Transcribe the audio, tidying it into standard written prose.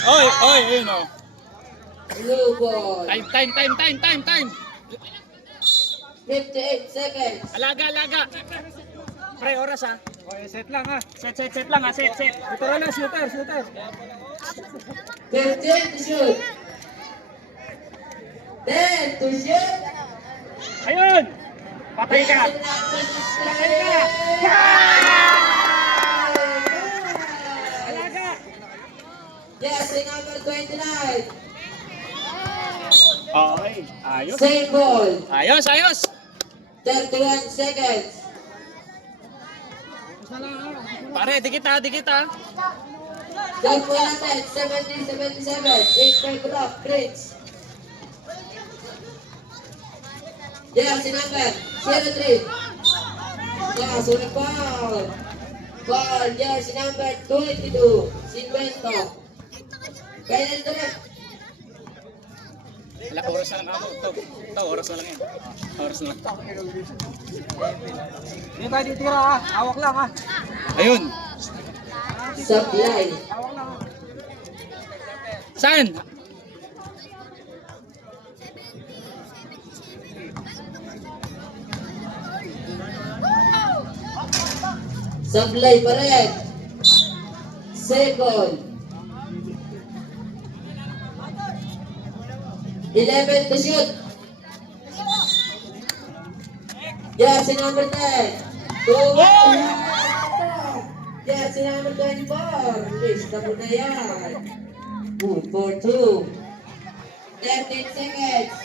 Oy, oy, ayun o. Blue ball. Time. 58 seconds. Alaga. Pre, oras ha. Okay, set lang ha. Set lang ha, set. Ito na lang, shooter. 15 to shoot. 10 to shoot. Ayun! Patay ka! Alaga! Jersey number 29. Okay, ayos. Same ball. Ayos. 31 seconds. Pare, dikit ha. Don't pull natin. 70-77. 8-point block. Bridge. Jersey number 03. Sunod foul. Foul. Jersey number 22. 50. Kailan ito na? Wala, oras na lang ako. Ito, oras na lang yan. Oras na lang. Hindi tayo titira ha. Hawak lang ha. Ayun. Supply. Hawak lang ha. Saan? Supply pa rin. Save ball. 11 to shoot. Jersey number 10. Jersey number 24. List na mo na yan. Good for 2. 13 seconds.